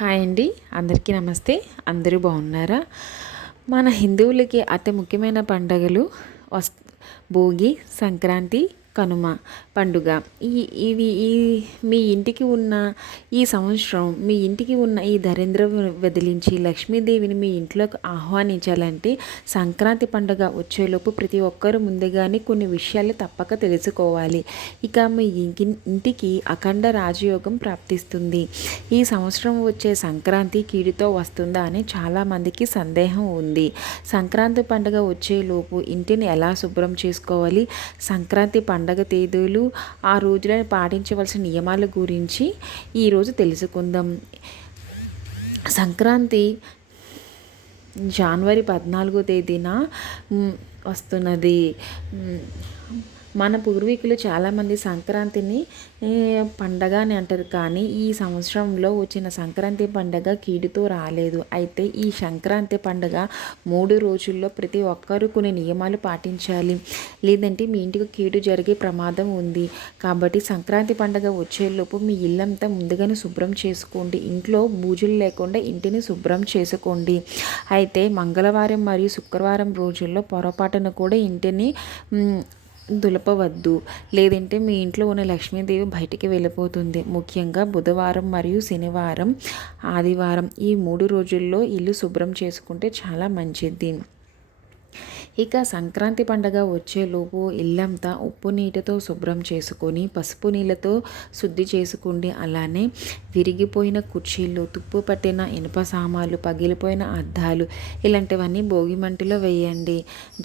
Hi అండి. అందరికీ నమస్తే. అందరూ బాగున్నారా? మన హిందువులకి అతి ముఖ్యమైన పండుగలు వస్ భోగి, సంక్రాంతి, కనుమ పండుగ. ఈ మీ ఇంటికి ఉన్న ఈ సంవత్సరం మీ ఇంటికి ఉన్న ఈ దరిద్రం వదిలించి లక్ష్మీదేవిని మీ ఇంట్లోకి ఆహ్వానించాలంటే సంక్రాంతి పండుగ వచ్చేలోపు ప్రతి ఒక్కరూ ముందుగానే కొన్ని విషయాలు తప్పక తెలుసుకోవాలి. ఇక మీ ఇంటికి అఖండ రాజయోగం ప్రాప్తిస్తుంది. ఈ సంవత్సరం వచ్చే సంక్రాంతి కీడుతో వస్తుందా అని చాలామందికి సందేహం ఉంది. సంక్రాంతి పండుగ వచ్చేలోపు ఇంటిని ఎలా శుభ్రం చేసుకోవాలి, సంక్రాంతి పండుగ తేదీలు, ఆ రోజులను పాటించవలసిన నియమాల గురించి ఈరోజు తెలుసుకుందాం. సంక్రాంతి జనవరి 14వ తేదీన వస్తున్నది. మన పూర్వీకులు చాలామంది సంక్రాంతిని పండగ అని అంటారు, కానీ ఈ సంవత్సరంలో వచ్చిన సంక్రాంతి పండగ కీడుతో రాలేదు. అయితే ఈ సంక్రాంతి పండగ 3 రోజుల్లో ప్రతి ఒక్కరూ కొన్ని నియమాలు పాటించాలి, లేదంటే మీ ఇంటికి కీడు జరిగే ప్రమాదం ఉంది. కాబట్టి సంక్రాంతి పండగ వచ్చేలోపు మీ ఇల్లంతా ముందుగానే శుభ్రం చేసుకోండి. ఇంట్లో బూజులు లేకుండా ఇంటిని శుభ్రం చేసుకోండి. అయితే మంగళవారం మరియు శుక్రవారం రోజుల్లో పొరపాటున కూడా ఇంటిని దులపవద్దు, లేదంటే మీ ఇంట్లో ఉన్న లక్ష్మీదేవి బయటికి వెళ్ళిపోతుంది. ముఖ్యంగా బుధవారం మరియు శనివారం, ఆదివారం ఈ 3 రోజుల్లో ఇల్లు శుభ్రం చేసుకుంటే చాలా మంచిది. ఇక సంక్రాంతి పండగ వచ్చేలోపు ఇల్లంతా ఉప్పు నీటితో శుభ్రం చేసుకొని పసుపు నీళ్ళతో శుద్ధి చేసుకోండి. అలానే విరిగిపోయిన కుర్చీలు, తుప్పు పట్టిన ఇనుప సామాన్లు, పగిలిపోయిన అద్దాలు ఇలాంటివన్నీ భోగి మంటలో వేయండి.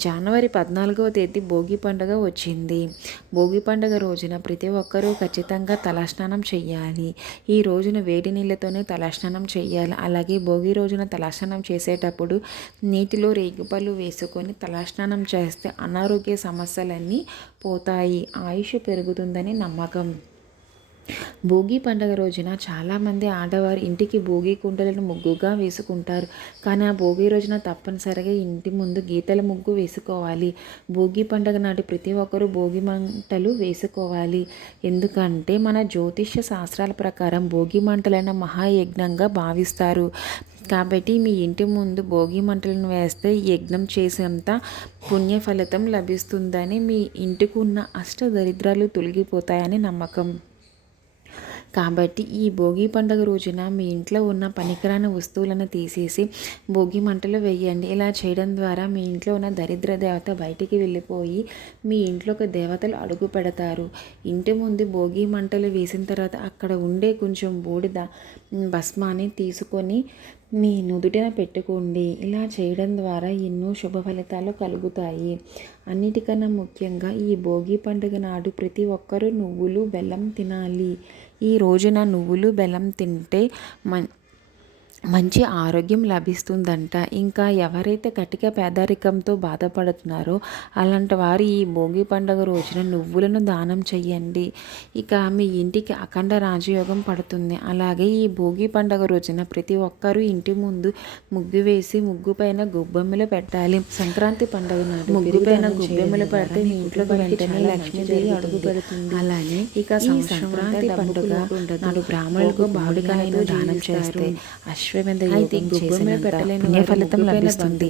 జనవరి 14వ తేదీ భోగి పండుగ వచ్చింది. భోగి పండుగ రోజున ప్రతి ఒక్కరూ ఖచ్చితంగా తలస్నానం చేయాలి. ఈ రోజున వేడి నీళ్ళతోనే తలస్నానం చేయాలి. అలాగే భోగి రోజున తలస్నానం చేసేటప్పుడు నీటిలో రేగిపళ్ళు వేసుకొని తలస్నానం చేస్తే అనారోగ్య సమస్యలన్నీ పోతాయి, ఆయుష్ పెరుగుతుందని నమ్మకం. భోగి పండుగ రోజున చాలామంది ఆడవారు ఇంటికి భోగి కుండలను ముగ్గుగా వేసుకుంటారు, కానీ ఆ భోగి రోజున తప్పనిసరిగా ఇంటి ముందు గీతల ముగ్గు వేసుకోవాలి. భోగి పండుగ నాటి ప్రతి ఒక్కరూ భోగి మంటలు వేసుకోవాలి. ఎందుకంటే మన జ్యోతిష్య శాస్త్రాల ప్రకారం భోగి మంటలైన మహాయజ్ఞంగా భావిస్తారు. కాబట్టి మీ ఇంటి ముందు భోగి మంటలను వేస్తే యజ్ఞం చేసేంత పుణ్య ఫలితం లభిస్తుందని, మీ ఇంటికి ఉన్న అష్ట దరిద్రాలు తొలగిపోతాయని నమ్మకం. కాబట్టి ఈ భోగి పండుగ రోజున మీ ఇంట్లో ఉన్న పనికిరాని వస్తువులను తీసేసి భోగి మంటలు వేయండి. ఇలా చేయడం ద్వారా మీ ఇంట్లో ఉన్న దరిద్ర దేవత బయటికి వెళ్ళిపోయి మీ ఇంట్లోకి దేవతలు అడుగు పెడతారు. ఇంటి ముందు భోగి మంటలు వేసిన తర్వాత అక్కడ ఉండే కొంచెం బూడిద భస్మాన్ని తీసుకొని మీ నుదుటిన పెట్టుకోండి. ఇలా చేయడం ద్వారా ఎన్నో శుభ ఫలితాలు కలుగుతాయి. అన్నిటికన్నా ముఖ్యంగా ఈ భోగి పండుగ నాడు ప్రతి ఒక్కరూ నువ్వులు బెల్లం తినాలి. ఈ రోజున నువ్వులు బెల్లం తింటే మంచి ఆరోగ్యం లభిస్తుందంట. ఇంకా ఎవరైతే కటిక పేదరికంతో బాధపడుతున్నారో అలాంటి వారు ఈ భోగి పండుగ రోజున నువ్వులను దానం చెయ్యండి. ఇక మీ ఇంటికి అఖండ రాజయోగం పడుతుంది. అలాగే ఈ భోగి పండుగ రోజున ప్రతి ఒక్కరూ ఇంటి ముందు ముగ్గు వేసి ముగ్గు పైన గొబ్బెమ్మలు పెట్టాలి. సంక్రాంతి పండుగ నాడు ముగ్గు పైన గొబ్బెమ్మలు పెడితే మీ ఇంట్లోకి వెంటనే లక్ష్మీదేవి అడుగు పెడుతుంది. అలానే ఇక సంక్రాంతి పండుగ నాడు బ్రాహ్మణులకు బావుడికాయను దానం చేస్తే అయితే పుణ్య ఫలితం లభిస్తుంది.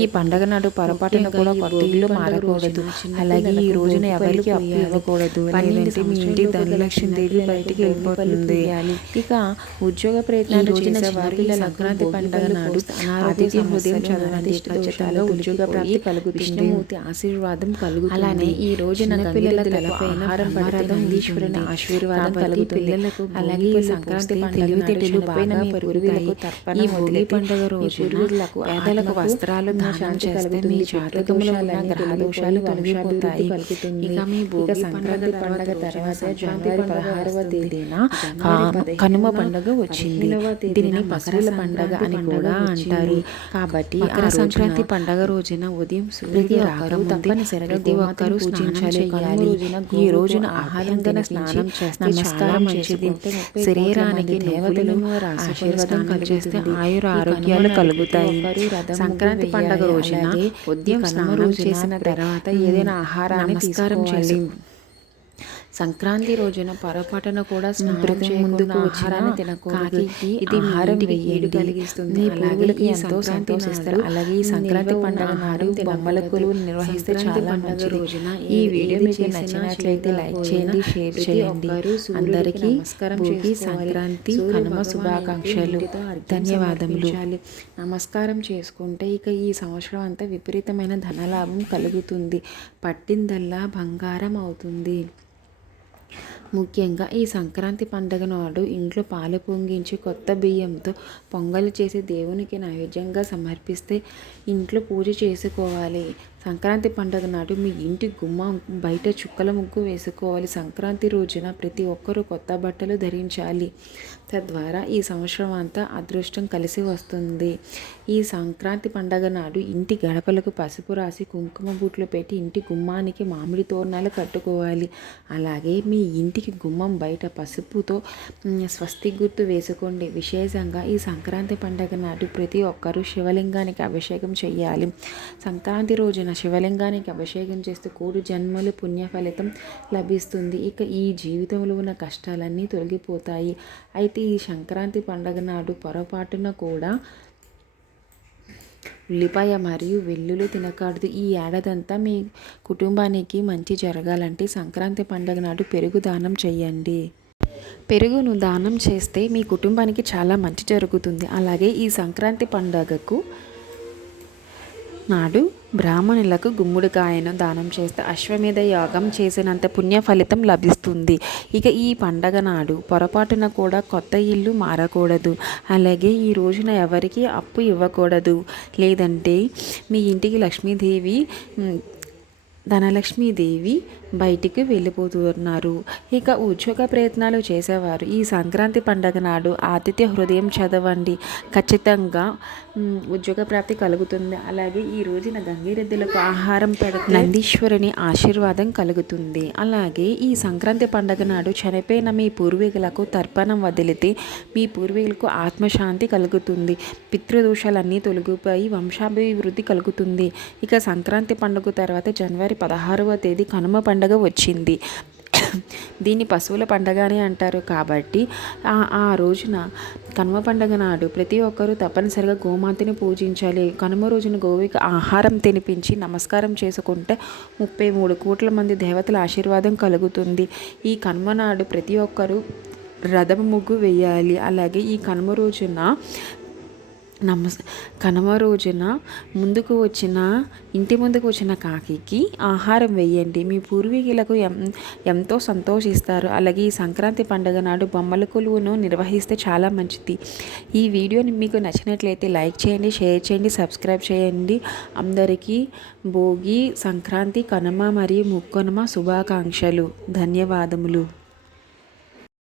ఈ పండగ నాడు పొరపాటున కూడా కొత్త ఇల్లు మారకూడదు. అలాగే ఈ రోజున ఎవరికి అప్పు ఇవ్వకూడదు. మీ ఇంటి ధనలక్ష్మీదేవి బయటికి వెళ్ళిపోతుంది. ఇక ఉద్యోగ ప్రయత్నాలు చేసేవారు సంక్రాంతి పండుగ నాడు ఆదిత్య హృదయం చదవండి. ఖచ్చితంగా ఉద్యోగ ప్రాప్తి కలుగుతుంది. విష్ణుమూర్తి ఆశీర్వాదం కలుగుతుంది. అలానే ఈ రోజున పిల్లల తలపైన ఆహారం ఈశ్వరుని ఆశీర్వాదం కలుగుతుంది. పిల్లలకు అలాగే సంక్రాంతి తెలివితేటలు బాగా పెరుగుతాయి. ఈ భోగి పండుగ రోజు పేదలకు వస్త్రాలు దానం చేస్తే మీ జాతకంలో ఉన్న గ్రహ దోషాలు తొలగిపోతాయి. ఇక మీ భోగి సంక్రాంతి పండుగ తర్వాత జనవరి 16వ తేదీన కనుమ పండుగ వచ్చింది. దీనిని పసరుల పండుగ అని కూడా అంటారు. కాబట్టి మకర సంక్రాంతి పండుగ రోజున ఉదయం సూర్యుడు రాకముందే తప్పనిసరిగా ప్రతి ఒక్కరూ పూజించాలి. ఈ రోజున ఆహారంగా స్నానం చేస్తే నమస్కారం మంచిది. శరీరానికి దేవతలను ఆశీర్వాదం కలిగిస్తే ఆయుర ఆరోగ్యాలు కలుగుతాయి. సంక్రాంతి పండుగ రోజున ఉదయం స్నానం చేసిన తర్వాత ఏదైనా ఆహారాన్ని నమస్కారం చేయాలి. సంక్రాంతి రోజున పొరపాటున కూడా స్నానం చేయకుండా ఆహారాన్ని తినకూడదు. ఇది ఆహారం వేయండి కలిగిస్తుంది. అలాగే ఈ ఎంతో సంతోషిస్తారు. అలాగే ఈ సంక్రాంతి పండుగ నాడు బొమ్మల కొలువులు నిర్వహిస్తే చాలా మంచిది. ఈ వీడియో మీకు నచ్చినట్లయితే లైక్ చేయండి, షేర్ చేయండి. అందరికీ భోగి సంక్రాంతి కనుమ శుభాకాంక్షలు. ధన్యవాదములు. నమస్కారం చేసుకుంటే ఇక ఈ సంవత్సరం అంతా విపరీతమైన ధనలాభం కలుగుతుంది. పట్టిందల్లా బంగారం అవుతుంది. ముఖ్యంగా ఈ సంక్రాంతి పండుగ నాడు ఇంట్లో పాలు పొంగించి కొత్త బియ్యంతో పొంగలు చేసి దేవునికి నైవేద్యంగా సమర్పిస్తే ఇంట్లో పూజ చేసుకోవాలి. సంక్రాంతి పండుగ నాడు మీ ఇంటి గుమ్మం బయట చుక్కల ముగ్గు వేసుకోవాలి. సంక్రాంతి రోజున ప్రతి ఒక్కరూ కొత్త బట్టలు ధరించాలి. తద్వారా ఈ సంవత్సరం అంతా అదృష్టం కలిసి వస్తుంది. ఈ సంక్రాంతి పండుగ నాడు ఇంటి గడపలకు పసుపు రాసి కుంకుమ బూట్లు పెట్టి ఇంటి గుమ్మానికి మామిడి తోరణాలు కట్టుకోవాలి. అలాగే మీ ఇంటికి గుమ్మం బయట పసుపుతో స్వస్తి గుర్తు వేసుకోండి. విశేషంగా ఈ సంక్రాంతి పండుగ నాడు ప్రతి ఒక్కరూ శివలింగానికి అభిషేకం చేయాలి. సంక్రాంతి రోజున శివలింగానికి అభిషేకం చేస్తే కోటి జన్మలు పుణ్య ఫలితం లభిస్తుంది. ఇక ఈ జీవితంలో ఉన్న కష్టాలన్నీ తొలగిపోతాయి. అయితే ఈ సంక్రాంతి పండుగ నాడు పొరపాటున కూడా ఉల్లిపాయ మరియు వెల్లుల్లి తినకూడదు. ఈ ఏడాదంతా మీ కుటుంబానికి మంచి జరగాలంటే సంక్రాంతి పండుగ నాడు పెరుగు దానం చేయండి. పెరుగును దానం చేస్తే మీ కుటుంబానికి చాలా మంచి జరుగుతుంది. అలాగే ఈ సంక్రాంతి పండుగకు నాడు బ్రాహ్మణులకు గుమ్మడికాయను దానం చేస్తే అశ్వమేధ యాగం చేసినంత పుణ్య ఫలితం లభిస్తుంది. ఇక ఈ పండగ నాడు పొరపాటున కూడా కొత్త ఇల్లు మారకూడదు. అలాగే ఈ రోజున ఎవరికి అప్పు ఇవ్వకూడదు. లేదంటే మీ ఇంటికి లక్ష్మీదేవి ధనలక్ష్మీదేవి బయటికి వెళ్ళిపోతున్నారు. ఇక ఉద్యోగ ప్రయత్నాలు చేసేవారు ఈ సంక్రాంతి పండగ నాడు ఆతిథ్య హృదయం చదవండి. ఖచ్చితంగా ఉద్యోగ ప్రాప్తి కలుగుతుంది. అలాగే ఈ రోజున గంగిరెద్దులకు ఆహారం పెడితే నందీశ్వరుని ఆశీర్వాదం కలుగుతుంది. అలాగే ఈ సంక్రాంతి పండగ నాడు చనిపోయిన మీ పూర్వీకులకు తర్పణం వదిలితే మీ పూర్వీకులకు ఆత్మశాంతి కలుగుతుంది. పితృదోషాలన్నీ తొలగిపోయి వంశాభివృద్ధి కలుగుతుంది. ఇక సంక్రాంతి పండుగ తర్వాత జనవరి 16వ తేదీ కనుమ పండుగ వచ్చింది. దీన్ని పశువుల పండగ అని అంటారు. కాబట్టి ఆ రోజున కనుమ పండగ నాడు ప్రతి ఒక్కరూ తప్పనిసరిగా గోమాతని పూజించాలి. కనుమ రోజున గోవుకి ఆహారం తినిపించి నమస్కారం చేసుకుంటే 33 కోట్ల మంది దేవతల ఆశీర్వాదం కలుగుతుంది. ఈ కనుమ నాడు ప్రతి ఒక్కరూ రథం ముగ్గు వేయాలి. అలాగే ఈ కనుమ రోజున ఇంటి ముందుకు వచ్చిన కాకికి ఆహారం వేయండి. మీ పూర్వీకులకు ఎంతో సంతోషిస్తారు. అలాగే ఈ సంక్రాంతి పండుగ నాడు బొమ్మల కొలువును నిర్వహిస్తే చాలా మంచిది. ఈ వీడియోని మీకు నచ్చినట్లయితే లైక్ చేయండి, షేర్ చేయండి, సబ్స్క్రైబ్ చేయండి. అందరికీ భోగి, సంక్రాంతి, కనుమ మరియు ముక్కనుమ శుభాకాంక్షలు. ధన్యవాదములు.